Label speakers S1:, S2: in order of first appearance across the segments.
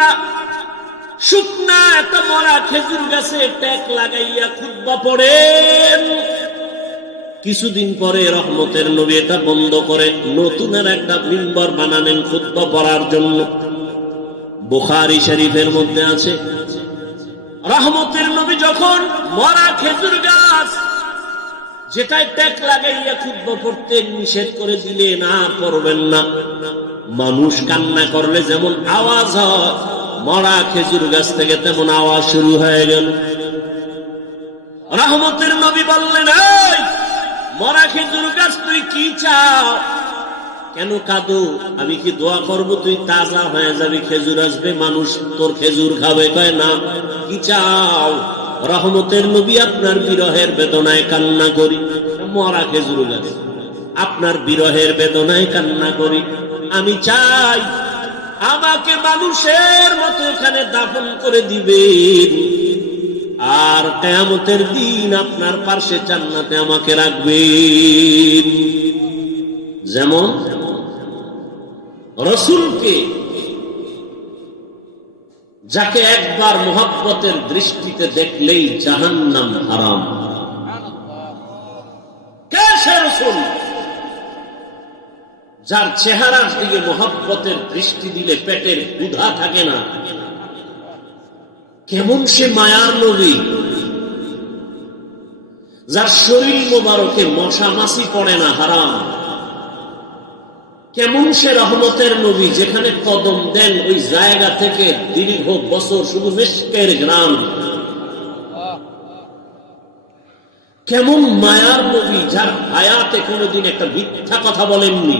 S1: না শুকনা একটা মরা খেজুর গাছে ট্যাক লাগাইয়া খুদ্া পড়েন। কিছুদিন পরে রহমতের নবী এটা বন্ধ করে নতুন একটা মিম্বর বানানেন খুদ্া পড়ার জন্য। বুখারি শরীফের মধ্যে আছে, রহমতের নবী যখন মরা খেজুর গাছ যেটাই ট্যাক লাগাইয়া খুদ্া পড়তেন নিষেধ করে দিলেন, আর পড়বেন না। মানুষ কান্না করলে যেমন আওয়াজ হয়, মরা খেজুর গাছ থেকে তেমন আওয়াজ শুরু হয়ে গেল। রহমতের নবী বললেন মরা খেজুর গাছ তুই কি চাও? কেন কাঁদো? আমি কি দোয়া করব? তুই তাজা হয়ে যাবি, খেজুর আসবে, মানুষ তোর খেজুর খাবে। কয় না, কি চাও? রহমতের নবী আপনার বিরহের বেদনায় কান্না করি, মরা খেজুর গাছ। আপনার বিরহের বেদনায় কান্না করি। আমি চাই আমাকে মানুষের মতো এখানে দাফন করে দিবেন। আর কেয়ামতের দিন আপনার পার্শ্বে জান্নাতে আমাকে রাখবেন। যেমন রসুলকে যাকে একবার মোহাব্বতের দৃষ্টিতে দেখলেই জাহান্নাম হারাম। কে সে রসুল? যার চেহারার দিকে মোহাব্বতের দৃষ্টি দিলে পেটের ক্ষুধা থাকে না। কেমন সে মায়ার নবী। যার শরীর মোবারকে মশা মাসি পড়ে না, হারাম। কেমন সে রহমতের নবী, যেখানে কদম দেন ওই জায়গা থেকে দীর্ঘ বছর শুধু গ্রাম। কেমন মায়ার নবী, যার হায়াতে কোনোদিন একটা মিথ্যা কথা বলেননি।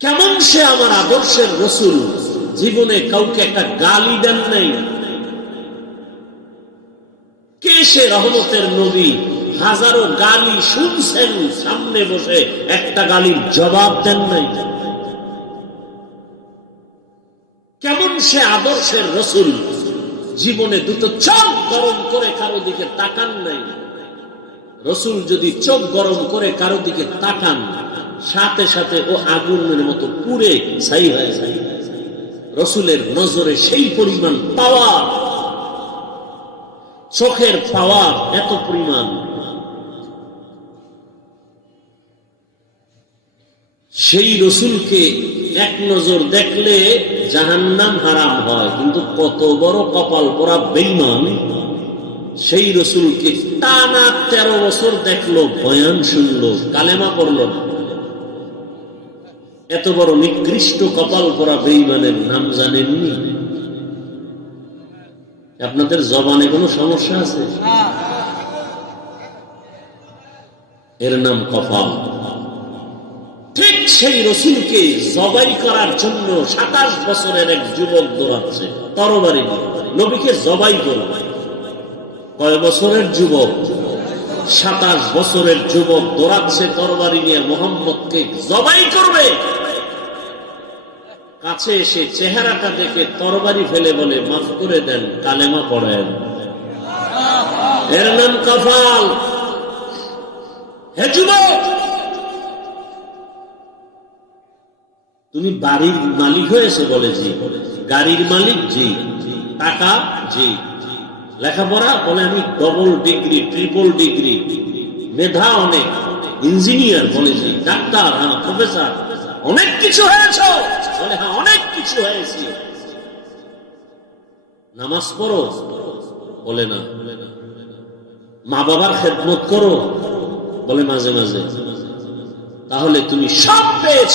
S1: কেমন সে আমার আদর্শের রসুল? জীবনে কাউকে একটা গালি দেন নাই। কে সে রহমতের নবী? হাজারো গালি শুনছেন, সামনে বসে একটা গালির জবাব দেন নাই। কেমন সে আদর্শের রসুল? জীবনে দুটো চোখ গরম করে কারও দিকে তাকান নাই। রসুল যদি চোখ গরম করে কারও দিকে তাকান সাথে সাথে ও আগুনের মতো পুড়ে ছাই হয়ে যায়। রসুলের নজরে সেই পরিমাণ পাওয়া চোখের পাওয়া এত পরিমাণ। সেই রসুলকে এক নজর দেখলে জাহান্নাম হারাম হয়, কিন্তু কত বড় কপাল পরা বেইমান সেই রসুলকে টানা তেরো বছর দেখল, বয়ান শুনলো, কালেমা পড়ল না। এত বড় নিকৃষ্ট কপাল পরা বেইমানের নাম জানেননি? আপনাদের জবানে কোনো সমস্যা আছে? এর নাম কপাল। ঠিক সেই রসুলকে জবাই করার জন্য সাতাশ বছরের এক যুবক দৌড়াচ্ছে, তরবারি নবীকে জবাই করবে কয় বছরের যুবক? সাতাশ বছরের যুবক দৌড়াচ্ছে তরবারি নিয়ে মোহাম্মদকে জবাই করবে। কাছে এসে চেহারাটা দেখে তরবারি ফেলে বলে, মাফ করে দেন, কালেমা পড়েন। এর নাম কফাল। তুমি বাড়ির মালিক হয়েছে বলে জি, গাড়ির মালিক জি, টাকা জি। লেখাপড়া বলে আমি ডবল ডিগ্রি ট্রিপল ডিগ্রি মেধা অনেক ইঞ্জিনিয়ার বলে জি, ডাক্তার হ্যাঁ প্রফেসর অনেক কিছু হয়েছ। বলে হ্যাঁ অনেক কিছু হয়েছি। নামাজ পড়ো, বলে না। মা বাবার খেদমত করো, বলে মাঝে মাঝে। তাহলে তুমি সব পেয়েছ।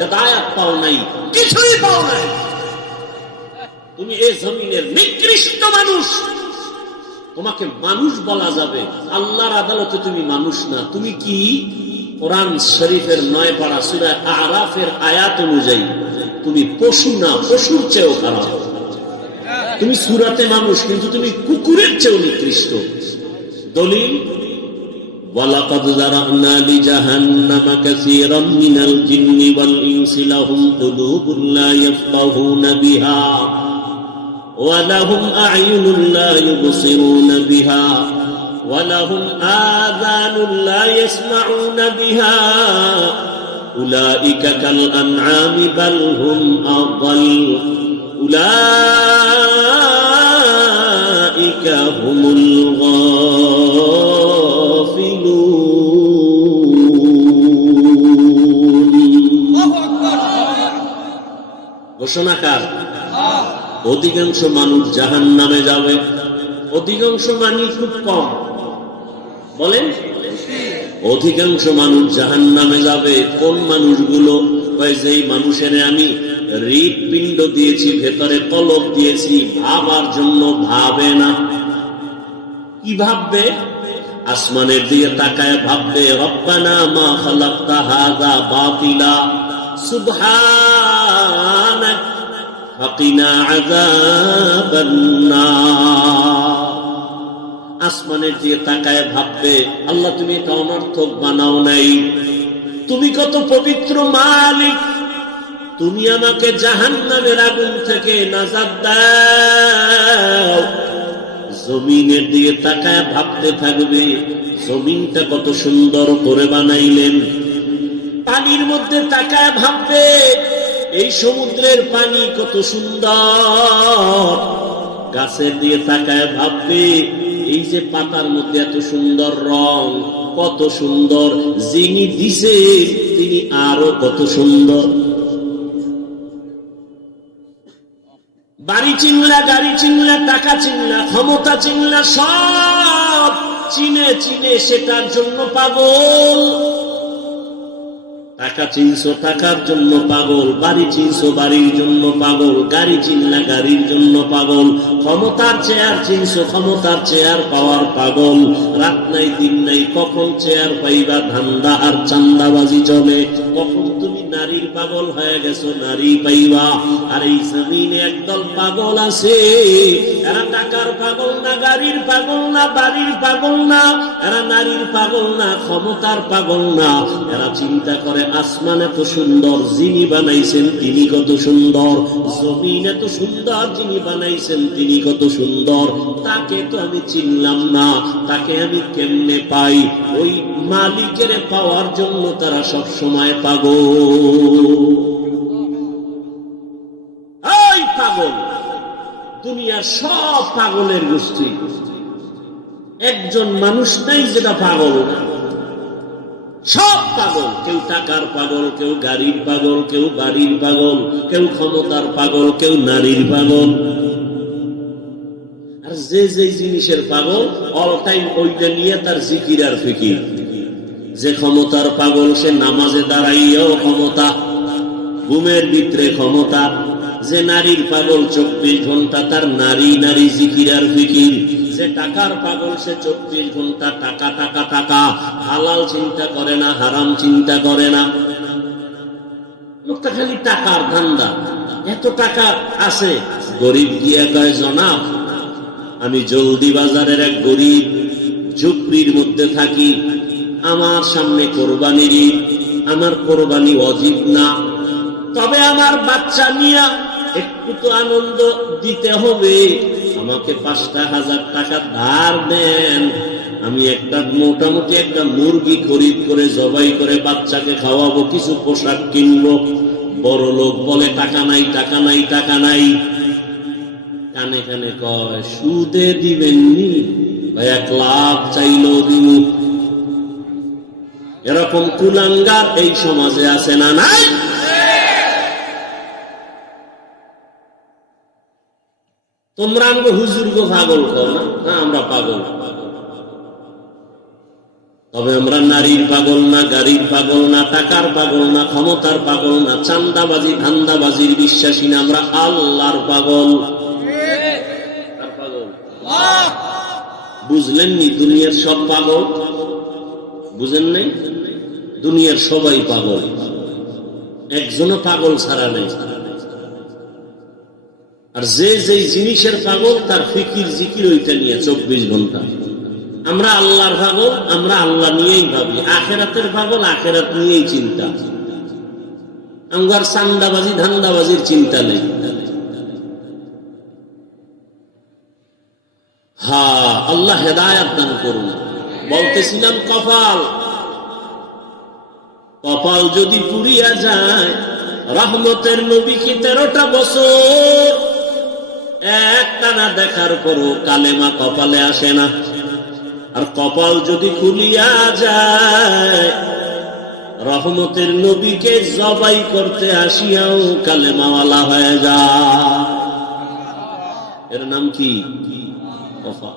S1: হেদায়াত পাও নাই, কিছুই পাও নাই। তুমি এই জমিনের নিকৃষ্ট মানুষ। তোমাকে মানুষ বলা যাবে। আল্লাহর আদালতে তুমি মানুষ না। তুমি কি? কোরআন শরীফের নয় পাড়া সুরা আরাফের আয়াত অনুযায়ী তুমি পশু না পশুর চেয়েও খারাপ তুমি সুরাতে মানুষ কিন্তু তুমি কুকুরের চেয়েও নিকৃষ্ট দলিল ولقد ذرأنا لجهنم كثيرا من الجن والإنس لهم قلوب لا يفقهون بها ولهم أعين لا يبصرون بها ولهم آذان لا يسمعون بها أولئك كالأنعام بل هم أضل أولئك هم الغافلون ঘোষণাকার অধিকাংশ মানুষ জাহান নামে যাবে অধিকাংশ মানুষ খুব কম। বলেন? অধিকাংশ মানুষ জাহান নামে যাবে, কোন মানুষগুলো যেই মানুষের আমি হৃদপিণ্ড দিয়েছি, ভেতরে কলব দিয়েছি, ভাবার জন্য ভাবে না। কি ভাববে? আসমানের দিকে তাকায়, ভাববে, রব্বানা মা খালাক্তা হাযা বাতিলা, সুবহানাক ফাকিনা আযাবান আসমানের দিকে তাকায় ভাববে, আল্লাহ তুমি এটা অনর্থক, বানাও নাই। তুমি কত পবিত্র মালিক। তুমি আমাকে জাহান নামের আগুন থেকে নাজাদ দাও। জমিনের দিকে তাকায় ভাবতে থাকবে, জমিনটা কত সুন্দর করে বানাইলেন। পানির মধ্যে তাকায় ভাববে, এই সমুদ্রের পানি কত সুন্দর। গাছের দিয়ে তাকায় ভাববে এই যে পাতার মধ্যে এত সুন্দর রং, কত সুন্দর যিনি দিছে, তিনি আরও কত সুন্দর। বাড়ি চিনলা, গাড়ি চিনলা, টাকা চিনলা, ক্ষমতা চিনলা, সব চিনে চিনে সেটার জন্য পাগল। টাকা চিনছো টাকার জন্য পাগল, বাড়ি চিনছো বাড়ির জন্য পাগল, গাড়ি চিনলা গাড়ির জন্য পাগল, ক্ষমতার চেয়ার চিনছো ক্ষমতার চেয়ার পাওয়ার পাগল। রাত নাই, দিন নাই, কখন চেয়ার পাইবা ধান্দা আর চান্দাবাজি চলে কখন নারীর পাগল হয়ে গেছো, নারী পাইবা। আর এই জমিনে একদল পাগল আছে। এরা টাকার পাগল না, গাড়ির পাগল না, বাড়ির পাগল না। এরা নারীর পাগল না, ক্ষমতার পাগল না। এরা চিন্তা করে, আসমান এত সুন্দর, যিনি বানাইছেন তিনি কত সুন্দর। জমিন এত সুন্দর, যিনি বানাইছেন তিনি কত সুন্দর। তাকে তো আমি চিনলাম না, তাকে আমি কেমনে পাই? ওই মালিকের পাওয়ার জন্য তারা সব সময় পাগল। এই পাগল, দুনিয়ার সব পাগলের গোষ্ঠী। একজন মানুষ নেই যেটা পাগল সব পাগল, কেউ টাকার পাগল, কেউ গাড়ির পাগল, কেউ বাড়ির পাগল, কেউ ক্ষমতার পাগল, কেউ নারীর পাগল। আর যে যে জিনিসের পাগল অল টাইম ওইটা নিয়ে তার জিকির আর ফিকির। যে ক্ষমতার পাগল সে নামাজে দাঁড়াইয়াও ক্ষমতা, ঘুমের ভিতরে ক্ষমতা। যে নারীর পাগল চব্বিশ ঘণ্টা তার নারী নারী জিকির আর ফিকির। যে টাকার পাগল সে চব্বিশ ঘণ্টা টাকা টাকা টাকা। হালাল চিন্তা করে না, হারাম চিন্তা করে না। লোকটা খালি টাকার ধান্দা। এত টাকা আছে। গরিব গিয়া কয়, জনাব, আমি জলদি বাজারের এক গরিব ঝুপড়ির মধ্যে থাকি। আমার সামনে কোরবানির ঈদ। আমার কোরবানি অজিব না। তবে আমার বাচ্চা নিয়া একটু তো আনন্দ দিতে হবে। আমাকে পাঁচটা হাজার টাকা ধার দেন। আমি একটা মোটামুটি একটা মুরগি খরিদ করে, জবাই করে বাচ্চাকে খাওয়াবো, কিছু পোশাক কিনবো। বড় লোক বলে, টাকা নাই টাকা নাই টাকা নাই। কানে কানে কয়, সুদে দিবেননি? বা এক লাভ চাইলেও দিব এরকম কুলাঙ্গার এই সমাজে আছে না নাই? তোমরা আমাকে হুজুর গো পাগল কও না? হ্যাঁ আমরা পাগল। তবে আমরা নারীর পাগল না গাড়ির পাগল না টাকার পাগল না ক্ষমতার পাগল না চান্দাবাজি ধান্দাবাজির বিশ্বাসী না আমরা আল্লাহর পাগল। কার পাগল? বুঝলেন নি দুনিয়ার সব পাগল? বুঝেন নাই? দুনিয়ার সবাই পাগল। একজনও পাগল ছাড়া নেই। আর যে যে জিনিসের পাগল, তার ফিকির, জিকির ওইটা নিয়ে চব্বিশ ঘণ্টা। আমরা আল্লাহর পাগল, আমরা আল্লাহ নিয়েই ভাবি। আখেরাতের পাগল, আখেরাত নিয়েই চিন্তা। আমার চান্দাবাজি, ধান্দাবাজির চিন্তা নেই। হা, আল্লাহ হেদায়াত দান করুন। বলতেছিলাম কপাল। কপাল যদি পুড়িয়া যায়, রহমতের নবী কি তেরোটা বছর একটানা দেখার পরও কালেমা কপালে আসে না। আর কপাল যদি খুলিয়া যায়, রহমতের নবীকে জবাই করতে আসিয়াও কালেমাওয়ালা হয়ে যায়। এর নাম কি? কফা।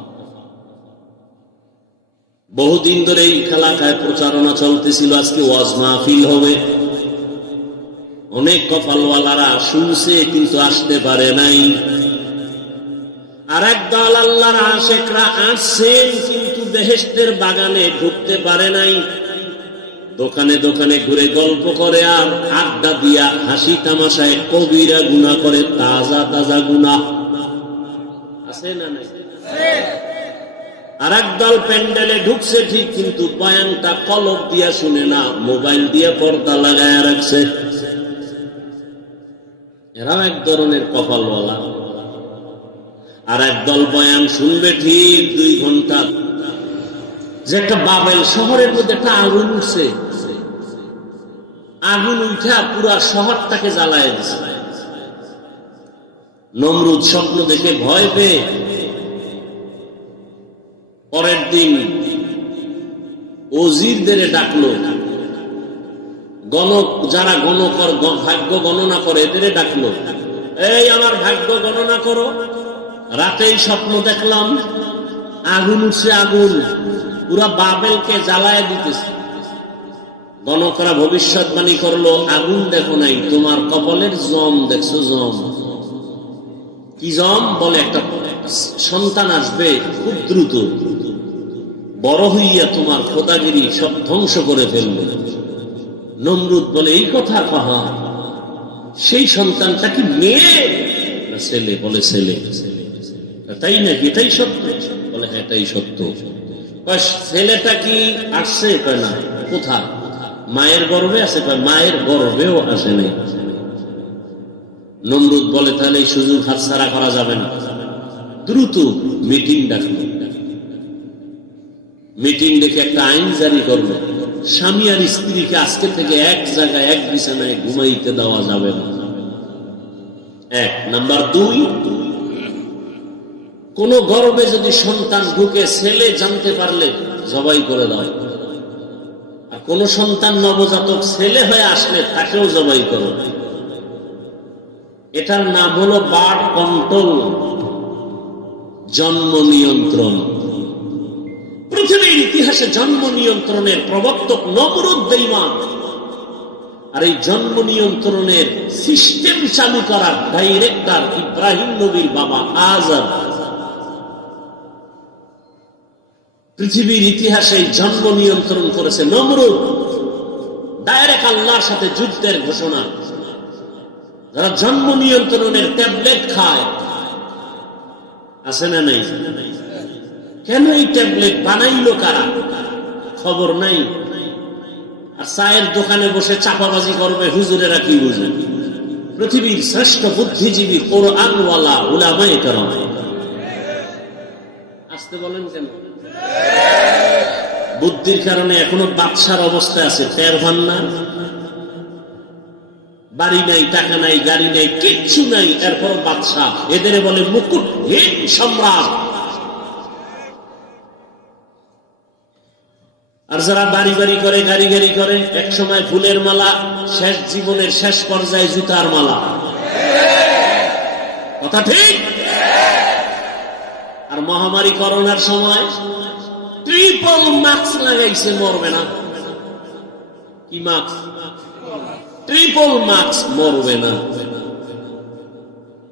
S1: বহুদিন ধরে এই এলাকায় প্রচারণা চলতেছিল, আজকে ওয়াজ মাহফিল হবে। অনেক কপালওয়ালারা শুনছে, কিন্তু আসতে পারে নাই। আর এক দল আল্লাহর আশেকরা আসছেন, কিন্তু বেহেস্তের বাগানে ঢুকতে পারে নাই। দোকানে দোকানে ঘুরে গল্প করে আর আড্ডা দিয়া হাসি তামাশায় কবিরা গুণা করে, তাজা তাজা গুণা আছে না নাই? আর একদল প্যান্ডেলে ঢুকছে ঠিক, কিন্তু বয়ানটা কলব দিয়া শুনে না, মোবাইল দিয়ে পর্দা লাগায় রাখছে। এরাও এক ধরনের কপালওয়ালা। আর একদল বয়ান শুনবে ঠিক দুই ঘণ্টা। যে একটা বাবেল শহরের মধ্যে একটা আগুন উঠছে। আগুন উঠা পুরা শহরটাকে জ্বালায় দিছে। নমরুদ স্বপ্ন দেখে ভয় পেয়ে পরের দিন ওজিরদের ডাকলো। গণক, যারা গণকর ভাগ্য গণনা করে, এদের ডাকলো। এই আমার ভাগ্য গণনা করো। রাতেই স্বপ্ন দেখলাম, আগুন উঠছে আগুন, পুরা বাবেলকে জ্বালায় দিতেছে। গণকরা ভবিষ্যৎবাণী করল, আগুন দেখো নাই, তোমার কপালের জম, দেখছ জম? কি জম? বলে একটা সন্তান আসবে, খুব দ্রুত। বড় হইয়া তোমার খোদাগিরি সব ধ্বংস করে ফেলবে। নমরুদ বলে, এই কথা কাহা? সেই সন্তানটা কি মেয়ে? ছেলে, বলে, ছেলে। তাই নাকি? এটাই সত্য? বলে হ্যাঁ এটাই সত্য। ছেলেটা কি আসছে? না। কোথায়? মায়ের গর্ভে আছে। মায়ের গর্ভেও আসে নাই। নমরুদ বলে, তাহলে এই সুযোগ হাতছাড়া করা যাবে না। দ্রুত মিটিং ডাকলো মিটিং ডেকে একটা আইন জারি করল স্বামী আর স্ত্রীকে আজকে থেকে এক জায়গায়, এক বিছানায় ঘুমাইতে দেওয়া যাবে না। এক। নাম্বার দুই, কোন গর্বে যদি সন্তান ঢুকে ছেলে জানতে পারলে জবাই করে দাও। আর কোন সন্তান নবজাতক ছেলে হয়ে আসলে তাকেও জবাই করো। এটার নাম হলো বার্ড কন্ট্রোল, জন্ম নিয়ন্ত্রণ। পৃথিবীর ইতিহাসে জন্ম নিয়ন্ত্রণের প্রবর্তক নবরুদ বেইমান। আর এই জন্ম নিয়ন্ত্রণের সিস্টেম চালু করার ডাইরেক্টর ইব্রাহিম নবীর বাবা আজাদ পৃথিবীর ইতিহাসে জন্ম নিয়ন্ত্রণ করেছে নমরুদ। ডাইরেক্ট আল্লাহর সাথে যুদ্ধের ঘোষণা। যারা জন্ম নিয়ন্ত্রণের ট্যাবলেট খায়। আছে না নাই? কেন এই ট্যাবলেট বানাইলো কারা? খবর নাই। আর চায়ের দোকানে বসে চাপাবাজি করবে, হুজুরেরা কি বুঝে পৃথিবীর শ্রেষ্ঠ বুদ্ধিজীবী কোরআনওয়ালা উলামায়ে কেরাম। আসতে বলেন কেন? বুদ্ধির কারণে এখনও বাদশার অবস্থায় আছে টের ভান না। বাড়ি নাই, টাকা নাই, গাড়ি নাই, কিচ্ছু নাই, এরপর বাদশাহ। এদের বলে মুকুট হীন সম্রাট। আর যারা বাড়ি বাড়ি করে, গাড়ি গাড়ি করে, এক সময় ফুলের মালা, শেষ জীবনের শেষ পর্যায়ে জুতার মালা। কথা ঠিক? আর মহামারী করোনার সময় ট্রিপল মাস্ক লাগাইছে, মরবে না। কি মাস্ক ট্রিপল মাস্ক মরবে না।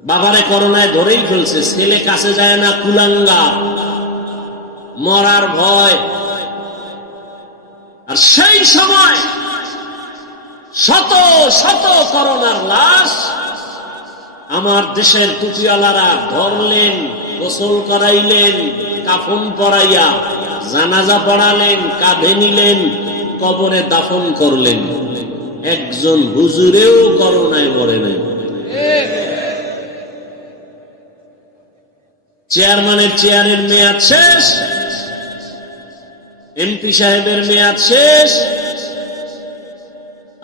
S1: বাবারে করোনায় ধরেই ফেলছে, ছেলে কাছে যায় না কুলাঙ্গা মরার ভয়। আর সেই সময় শত শত করোনার লাশ আমার দেশের টুপিওয়ালারা ধরলেন, গোসল করাইলেন, কাফন পরাইয়া জানাজা পড়ালেন, কাঁধে নিলেন, কবরে দাফন করলেন। একজন হুজুরেও করোনায় মরে নাই। চেয়ারম্যানের চেয়ারের মেয়াদ শেষ এমপি সাহেবের মেয়াদ শেষ,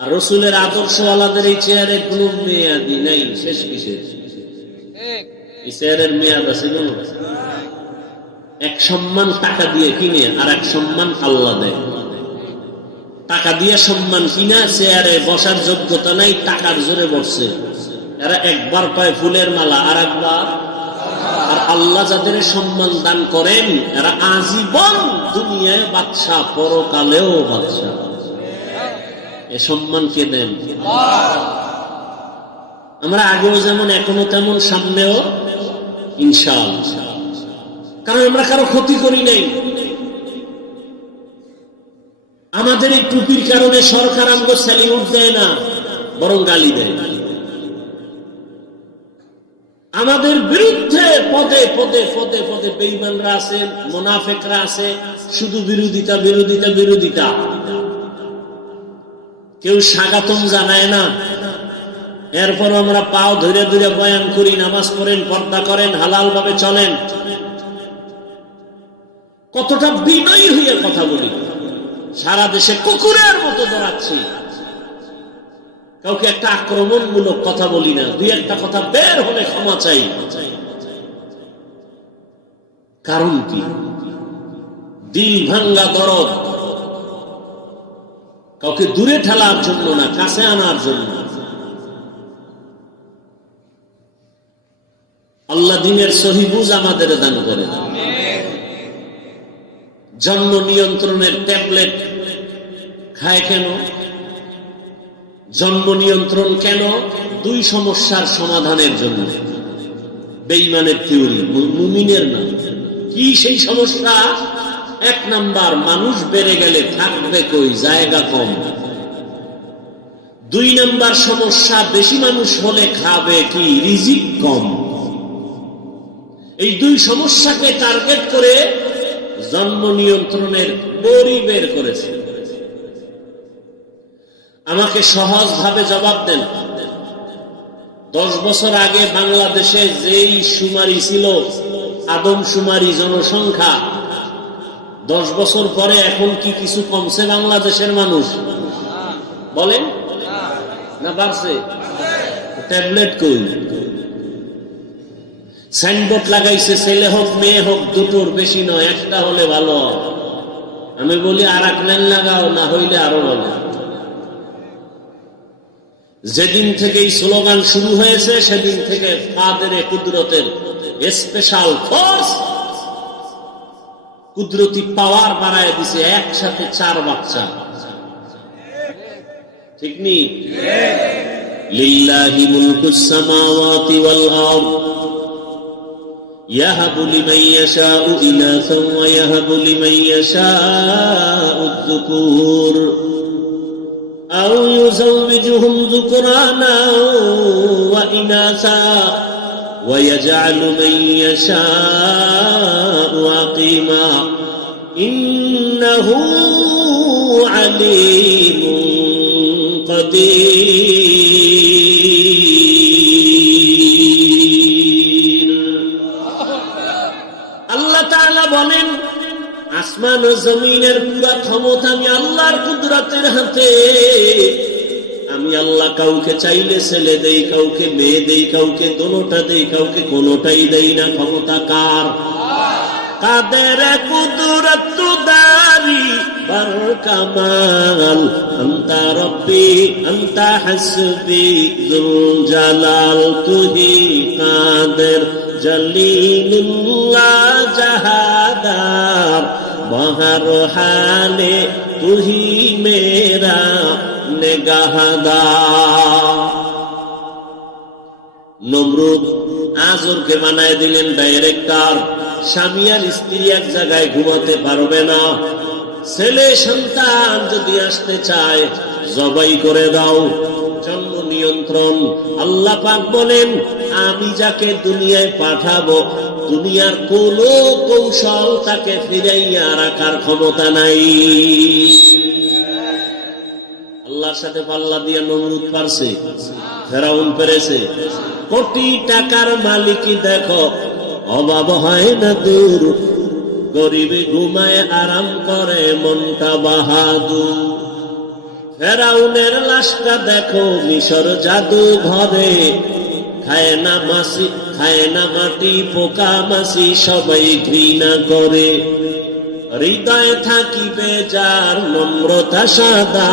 S1: আর রসুলের আদর্শ আলাদের এই চেয়ারে কোন মেয়াদি নাই। শেষ কিসের? এই চেয়ারের মেয়াদ আছে এক সম্মান টাকা দিয়ে কিনে আর এক সম্মান আল্লাহ দেয়। টাকা দিয়ে সম্মান কিনা চেয়ারে বসার যোগ্যতা নাই, টাকার জোরে বসছে। এরা একবার পায় ফুলের মালা আর একবার আল্লাহ যাদের সম্মান দান করেন, এরা আজীবন দুনিয়ায় বাদশা পরকালেও বাদশা এ সম্মান কে দেন? আমরা আগেও যেমন, এখনও তেমন, সামনেও ইনশাল কারণ আমরা কারও ক্ষতি করি নাই। আমাদের এই টুপির কারণে সরকার আমাকে স্যালিউট দেয় না, বরং গালি দেয়। আমাদের বিরুদ্ধে পদে পদে পদে পদে বেইমানরা আছে, মোনাফেকরা আছে। শুধু বিরোধিতা বিরোধিতা বিরোধিতা। কেউ স্বাগতম জানায় না। এরপর আমরা পাও ধরে ধরে বয়ান করি, নামাজ পড়েন, পর্দা করেন হালাল ভাবে চলেন। কতটা বিনয়ী হইয়া কথা বলি। সারা দেশে কুকুরের মতো দৌড়াচ্ছি। কাউকে একটা আক্রমণমূলক কথা বলি না, দুই একটা কথা বের হলে ক্ষমা চাই। কারণ কি? দিল ভাঙ্গা দরদ। কাউকে দূরে ঠেলার জন্য না, কাছে আনার জন্য। আল্লাহ দিনের সহিবুজ আমাদের দান করে। জন্ম নিয়ন্ত্রণের ট্যাবলেট খায় কেন? জন্ম নিয়ন্ত্রণ কেন? দুই সমস্যার সমাধানের জন্য। বেইমানের থিওরি মুমিনের না কি সেই সমস্যা? এক নাম্বার, মানুষ বেড়ে গেলে থাকবে কই? জায়গা কম। দুই নাম্বার সমস্যা, বেশি মানুষ হলে খাবে কি? রিজিক কম। এই দুই সমস্যাকে টার্গেট করে জন্ম নিয়ন্ত্রণের বড়ি বের করেছে। আমাকে সহজ ভাবে জবাব দেন। দশ বছর আগে বাংলাদেশে যেই সুমারি ছিল, আদম সুমারি জনসংখ্যা, দশ বছর পরে এখন কি কিছু কমছে বাংলাদেশের মানুষ? বলেন। না বাড়ছে? ট্যাবলেট কই? সাইনবোর্ড লাগাইছে, ছেলে হোক, মেয়ে হোক, দুটোর বেশি নয়, একটা হলে ভালো আমি বলি আর এক লাগাও, না হইলে আরও ভালো। যেদিন থেকে এই স্লোগান শুরু হয়েছে সেদিন থেকে ফাদের কুদরতের স্পেশাল ফোর্স কুদরতি পাওয়ার বাড়ায় দিছে একসাথে চার বাচ্চা ঠিক নি লিল্লাহি মুলকুস সামাওয়াতি ওয়াল আরদ يهب لمن يشاء إناثا ويهب لمن يشاء الذكور أو يزوجهم ذكرانا وإناثا ويجعل من يشاء عقيما إنه عليم قدير আল্লাহ তাআলা বলেন আসমান ও জমিনের পুরা ক্ষমতা আমি আল্লাহর কুদরতের হাতে আমি আল্লাহ কাউকে চাইলে ছেলে দেই, কাউকে মেয়ে দেই, কাউকে দোনোটা দেই, কাউকে কোনোটাই দেই না। ক্ষমতা কার? কাদের কুদরত দারি বর কামাল আন্তা রব্বি, আন্তা হাসবি জুল জালাল তুহি কাদের জলিলুল্লাহ জাহাদার। বহর হালে তুহি মেরা নমরুদ আজরকে বানায় দিলেন ডাইরেক্টর। স্বামী আর স্ত্রী এক জায়গায় ঘুমাতে পারবে না। ছেলে সন্তান যদি আসতে চায়, জবাই করে দাও। জন্ম নিয়ন্ত্রণ। আল্লাহ পাক বলেন, আমি যাকে দুনিয়ায় পাঠাবো, দুনিয়ার কোন কৌশল তাকে ফিরাইয়া রাখার ক্ষমতা নাই। আল্লাহর সাথে পাল্লা দিয়ে নমরুদ পারছে, ফেরাউন পেরেছে। কোটি টাকার মালিকই দেখো, অভাব হয় না দূর। গরিবে ঘুমায়, আরাম করে, মনটা বাহাদুর। ফেরাউনের লাশটা দেখো, মিশর জাদু ঘরে। খায় না মাসি খায় না মাটি, পোকা মাসি সবাই ঘৃণা করে। হৃদয় থাকিবে যার নম্রতা সাদা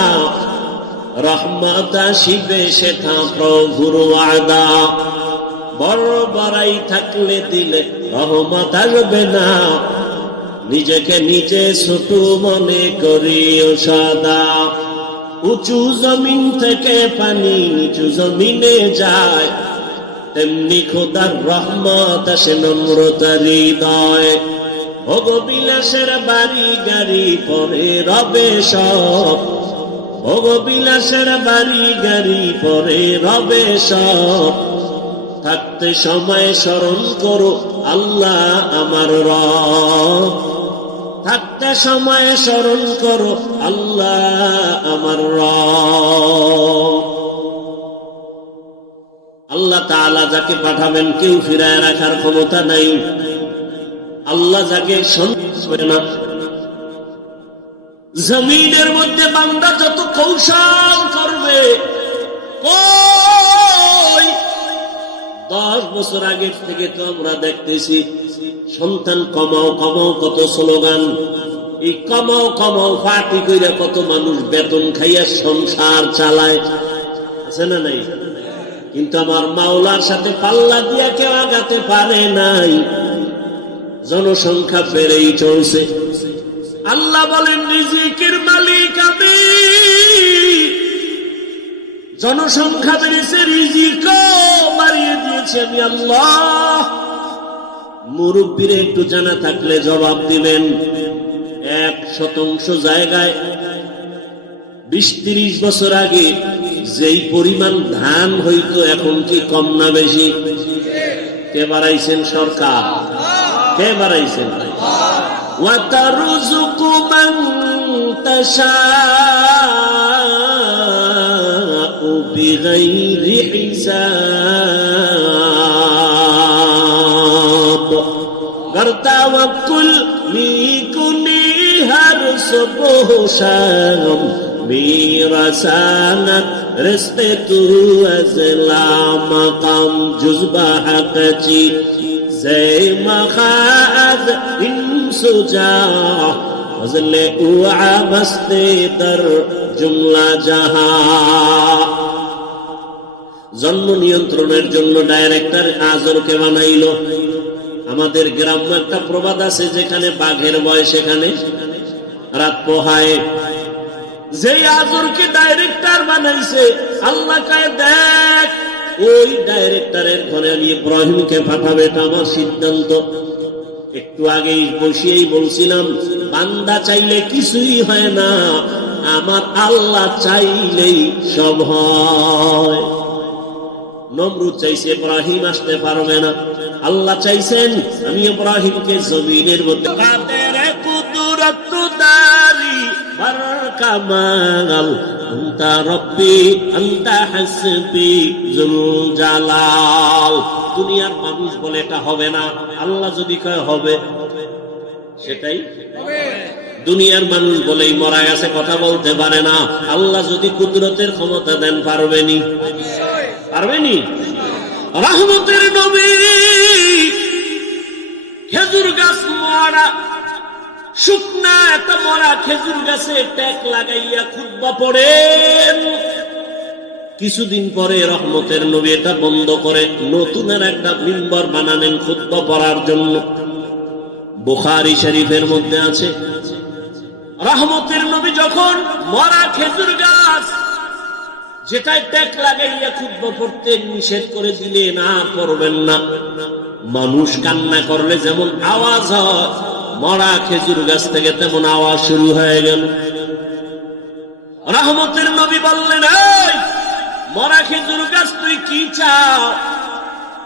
S1: রহমত আসিবে সেথা প্রভুর আদা বড় বড়াই থাকলে দিলে রহমত আসবে না। নিজেকে নিজে ছোট মনে করি ও সাদা। উঁচু জমিন থেকে পানি নিচু জমিনে যায়। তেমনি খোদার রহমত আসে নম্রতা হৃদয়। ভোগবিলাসের বাড়ি গাড়ি পরে রবে সব। ভোগবিলাসের বাড়ি গাড়ি পরে রবে সব। থাকতে সময় স্মরণ করো আল্লাহ আমার রব। থাকতে সময় স্মরণ করো আল্লাহ আমার রব। আল্লাহ তাআলা যাকে পাঠাবেন কেউ ফিরায় রাখার ক্ষমতা নাই। আল্লাহ যাকে সন্তুষ্ট করে না। জমিনের মধ্যে বান্দা যত কৌশল করবে দশ বছর আগের থেকে তো আমরা দেখতেছি, সন্তান কমাও কমাও কত স্লোগান। এই কমাও কমাও, ফাটি কইরা কত মানুষ বেতন খাইয়া সংসার চালায়। আছে না নাই? কিন্তু আমার মাওলার সাথে পাল্লা দিয়া কেউ আগাতে পারে নাই। জনসংখ্যা বেড়েই চলছে। আল্লাহ বলেন, রিজিকের মালিক আমি। জনসংখ্যা বেড়েছে রিজিক বাড়িয়ে দিয়েছে আমি, আল্লাহ। মুরব্বীর একটু জানা থাকলে জবাব দিবেন। এক শতাংশ জায়গায় বিশ তিরিশ বছর আগে যেই পরিমাণ ধান হইতো, এখন কি কম না বেশি? কে বাড়াইছেন সরকার? কে বাড়াইছেন? وترزق من تشاء بغير حساب کر توکل می کنی ہر صبح شام میرا سانت رستے تو ازلا مقام جزبہ حق چی زي مخاذ انسجا فضل اوعى بستے در জুমলা জাহা জন্ম নিয়ন্ত্রণের জন্য ডাইরেক্টর আজরকে বানাইলো আমাদের গ্রাম্য একটা প্রবাদ আছে যেখানে বাঘের বয় সেখানে রাত পোহায় যে আজরকে ডাইরেক্টর বানাইছে আল্লাহ কায় দেখ ওই ডাইরেক্টরের ঘরে আমি ইব্রাহিমকে পাঠাবে এটা আমার সিদ্ধান্ত। একটু আগেই বসিয়েই বলছিলাম, বান্দা চাইলে কিছুই হয় না, আমার আল্লাহ চাইলেই সব হয়। নমরুদ চাইছে ইব্রাহিম আসতে পারবে না। আল্লাহ চাইছেন, আমি ইব্রাহিমকে জমিনের মধ্যে কাদের কুদরত দারি আন্তা রব্বি, আন্তা হাসবি জুল জালাল দুনিয়ার মানুষ বলে এটা হবে না, আল্লাহ যদি কয় হবে, সেটাই। দুনিয়ার মানুষ বলেই মরা গেছে, কথা বলতে পারে না। আল্লাহ যদি কুদরতের ক্ষমতা দেন পারবেনি পারবেনি রহমতের নবী, খেজুর গাছ মরা শুকনা একটা মরা খেজুর গাছে ট্যাক লাগাইয়া খুদ্া পড়েন। কিছুদিন পরে রহমতের নবী এটা বন্ধ করে নতুন আর একটা মিম্বর বানানেন খুদ্া পড়ার জন্য। বুখারি শরীফের মধ্যে আছে, রহমতের নবী যখন মরা খেজুর গাছ যেটাই ট্যাক লাগাইয়া খুদ্া পড়তে নিষেধ করে দিলে না করবেন না। মানুষ কান্না করলে যেমন আওয়াজ হয় মরা খেজুর গাছ থেকে তেমন আওয়াজ শুরু হয়ে গেল। রহমতের নবী বললেন মরা খেজুর গাছ তুই কি চাও?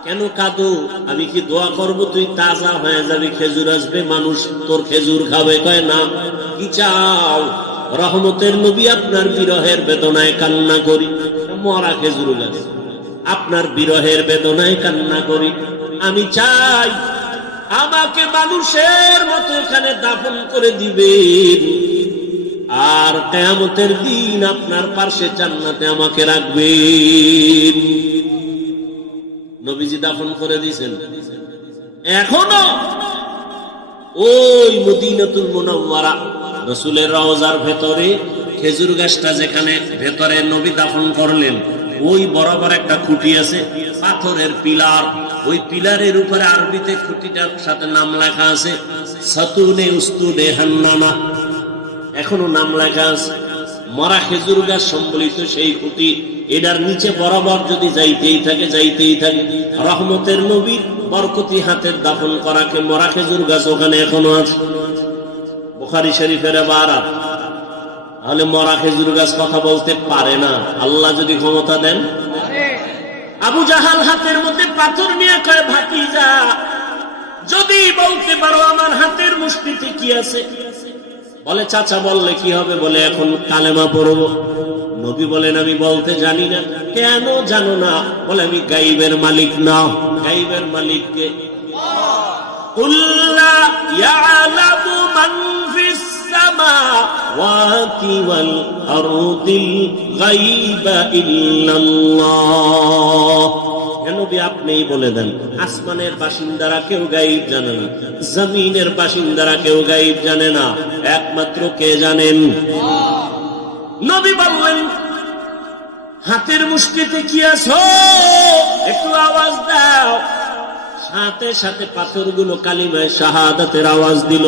S1: কেন কাঁদো? আমি কি দোয়া করব? তুই তাজা হয়ে যাবি, খেজুর আসবে, মানুষ তোর খেজুর খাবে। কয়, না, কি চাও? রহমতের নবী আপনার বিরহের বেদনায় কান্না করি, মরা খেজুর গাছ। আপনার বিরহের বেদনায় কান্না করি। আমি চাই আমাকে মানুষের মতো এখানে দাফন করে দিবেন আর কেয়ামতের দিন আপনার পার্শ্বে জান্নাতে আমাকে রাখবেন নবীজি দাফন করে দিয়েছেন। এখনও ওই মদিনাতুল মুনাওয়ারা, রসুলের রওজার ভেতরে, খেজুর গাছটা যেখানে ভেতরে নবী দাফন করলেন, ওই বরাবর একটা খুঁটি আছে, পাথরের পিলার। ওই পিলারের উপরে আরবিতে খুঁটিটার সাথে নাম লেখা আছে, সাতুনে উস্তুনে হান্নানা এখনও নাম লেখা আছে, মরা খেজুর গাছ সম্বলিত সেই খুঁটি, এটার নিচে বরাবর যদি যাইতেই থাকে যাইতেই থাকে। রহমতের নবী বরকতি হাতের দাফন করাকে মরা খেজুর গাছ ওখানে এখনও আছে। বুখারি শরীফের বারাত তাহলে মরা খেজুর গাছ কথা বলতে পারে না। আল্লাহ যদি ক্ষমতা দেন আবু জাহাল হাতের মধ্যে পাথর নিয়ে কয় ভাতি যা যদি বলতে পারো আমার হাতের মুষ্টিতে কি আছে? বলে, চাচা, বললে কি হবে? বলে, এখন কালেমা পড়ব। নবী বলেন, আমি বলতে জানি না। কেন জানো না? বলে, আমি গাইবের মালিক না। গাইবের মালিককে? উল্লা والأرض الغيب إلا الله এ নবী আপনিই বলে দেন আসমানের বাসিন্দারা কেউ গাইব জানে না জমিনের বাসিন্দারা কেউ গাইব জানে না একমাত্র কে জানেন নবী বললেন হাতের মুষ্টিতে কি আছো একটু আওয়াজ দাও সাথে সাথে পাথরগুলো কালিমায় শাহাদাতের আওয়াজ দিল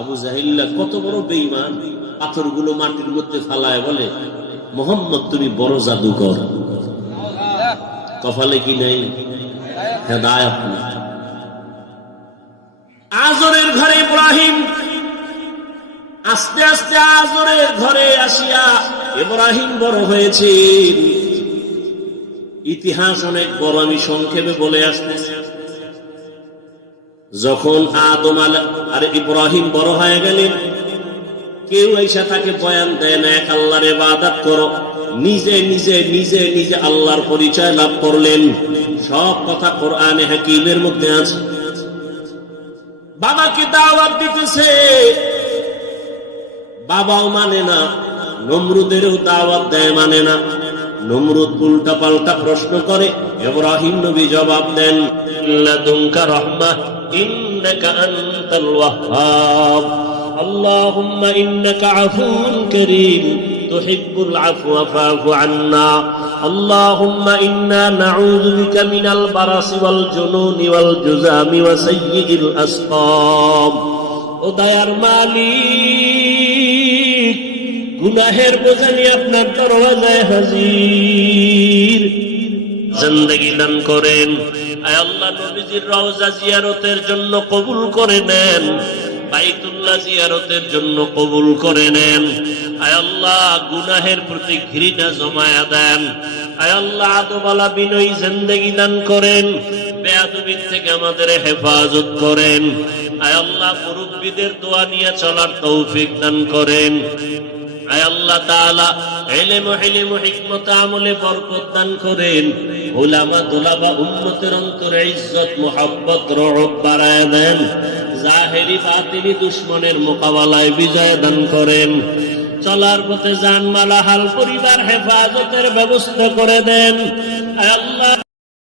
S1: আবু জাহিল্লা কত বড় বেইমান পাথরগুলো মাটির মধ্যে ফালায় বলে, মোহাম্মদ, তুমি বড় জাদুকর। কপালে কি নেই। আজরের ঘরে ইব্রাহিম, আস্তে আস্তে আজরের ঘরে আসিয়া ইব্রাহিম বড় হয়েছে। ইতিহাস অনেক বড়, আমি সংক্ষেপে বলে আসতেছি। যখন আদম আর ইব্রাহিম বড় হয়ে গেলেন, কেউ এসে তাকে বয়ান দেয় না, এক আল্লাহর ইবাদত করো। নিজে নিজে নিজে নিজে আল্লাহর পরিচয় লাভ করলেন। সব কথা কোরআনে হাকিমের মধ্যে আছে। বাবাকে দাওয়াত দিতেছে। বাবাও মানে না, নমরুদেরও দাওয়াত দেয় মানে না। নমরুদ উল্টা পাল্টা প্রশ্ন করে ইব্রাহিম নবী জবাব দেন লাদুনকা রাহমা ইন্নাকা আনতাল ওয়াহ্হাব اللهم إنك عفو كريم تحب العفو فاعف عنا اللهم إنا نعوذ بك من البرص والجنون والجزام وسيء الأسقام ও দয়ার মালিক গুনাহের বোঝানি আপনার দরওয়াজায় হাজির। জিন্দগি দান করেন। আয় আল্লাহ নবীজির রওজা জিয়ারতের জন্য কবুল করে নেন। বাইতুল্লাহ জিয়ারতের জন্য কবুল করে নেন। আয় আল্লাহ গুনাহের প্রতি ঘৃণা জমায়া দেন। আয় আল্লাহ আদমালা বিনয়ী জিন্দগি দান করেন। বেয়াদবির থেকে আমাদের হেফাজত করেন। আয় আল্লাহ মুরব্বীদের দোয়া নিয়ে চলার তৌফিক দান করেন। মোকাবেলায় বিজয় দান করেন। চলার পথে জানমালা হাল পরিবার হেফাজতের ব্যবস্থা করে দেন। আল্লাহ